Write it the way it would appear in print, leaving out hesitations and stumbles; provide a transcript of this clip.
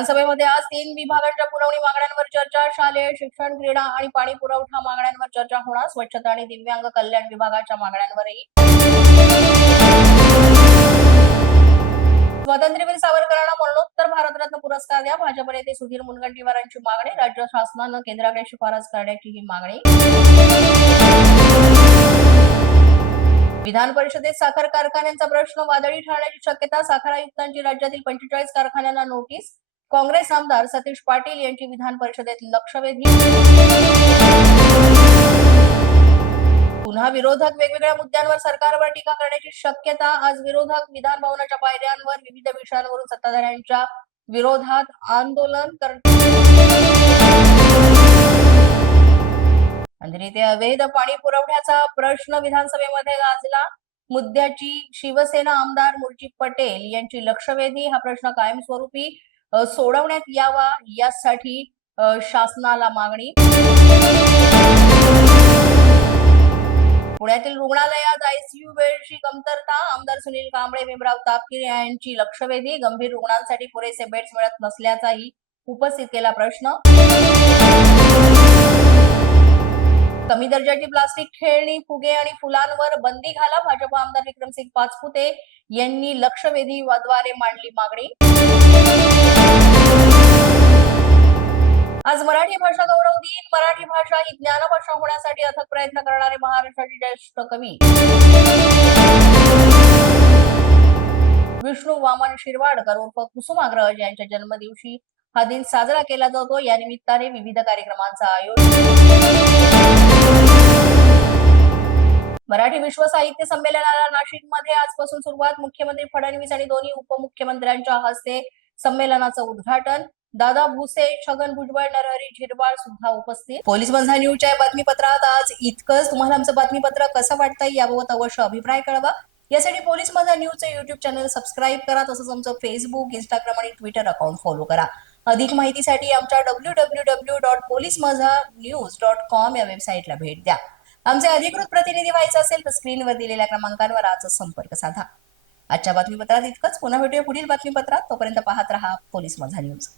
विधानसभेमध्ये आज 3 विभागांच्या पुरवणी मागण्यांवर चर्चा. शालेय शिक्षण, क्रीडा आणि पाणी पुरवठा मागण्यांवर चर्चा होणार. स्वच्छता आणि दिव्यांग कल्याण विभागाच्या मागण्यांवरही. स्वातंत्र्यवीर सावरकरांना मरणोत्तर भारतरत्न पुरस्कार द्या. भाजप नेते सुधीर मुनगंटीवारांची मागणी. राज्य शासनानं केंद्राकडे शिफारस करण्याची ही मागणी. विधान परिषदेत साखर कारखान्यांचा प्रश्न वादळी ठरण्याची शक्यता. साखर आयुक्तांची राज्यातील 45 कारखान्यांना नोटीस. काँग्रेस आमदार सतीश पाटील यांची विधान परिषदेत लक्षवेधी. पुन्हा विरोधक वेगवेगळ्या मुद्द्यांवर सरकारवर टीका करण्याची शक्यता. आज विरोधक विधान भवनाच्या पायऱ्यांवर विविध विषयांवरून सत्ताधाऱ्यांच्या विरोधात आंदोलन अंधेरी ते अवैध पाणी पुरवठ्याचा प्रश्न विधानसभेमध्ये गाजला. मुद्द्याची शिवसेना आमदार मुर्जी पटेल यांची लक्षवेधी. हा प्रश्न कायमस्वरूपी सोडवण्यात यावा यासाठी शासनाला मागणी. पुण्यातील रुग्णालयात आयसीयू बेडची कमतरता. आमदार सुनील कांबळे, भीमराव तापकीर यांची लक्षवेधी. गंभीर रुग्णांसाठी पुरेसे बेड्स मिळत नसल्याचाही उपस्थित केला प्रश्न. कमी दर्जाची प्लास्टिक खेळणी, फुगे आणि फुलांवर बंदी घाला. भाजप आमदार विक्रमसिंग पाचपुते यांनी लक्षवेधीद्वारे मांडली मागणी. आज मराठी भाषा गौरव दिन. मराठी भाषा ही ज्ञानभाषा होण्यासाठी अथक प्रयत्न करणारे महाराष्ट्राचे ज्येष्ठ कवी विष्णू वामन शिरवाडकर उर्फ कुसुमाग्रज यांच्या जन्मदिवशी हा दिन साजरा केला जातो. या निमित्ताने विविध कार्यक्रमांचं आयोजन. मराठी विश्व साहित्य संमेलनाला नाशिकमध्ये आजपासून सुरुवात. मुख्यमंत्री फडणवीस आणि दोन्ही उपमुख्यमंत्र्यांच्या हस्ते संमेलनाचं उद्घाटन. दादा भुसे, छगन भुजबळ, नरहरी झिरवाळ सुद्धा उपस्थित. पोलीस माझा न्यूजच्या बातमीपत्रात आज इतकंच. तुम्हाला आमचं बातमीपत्र कसं वाटतंय याबाबत अवश्य अभिप्राय कळवा. यासाठी पोलीस माझा न्यूजचं युट्यूब चॅनल सबस्क्राईब करा. तसंच आमचं फेसबुक, इंस्टाग्राम आणि ट्विटर अकाउंट फॉलो करा. अधिक माहितीसाठी आमच्या www.policemazhanews.com या वेबसाईटला भेट द्या. आमचे अधिकृत प्रतिनिधी व्हायचं असेल तर स्क्रीनवर दिलेल्या क्रमांकांवर आजच संपर्क साधा. आजच्या बातमीपत्रात इतकंच. पुन्हा भेटूया पुढील बातमीपत्रात. तोपर्यंत पाहत रहा पोलीस माझा न्यूज.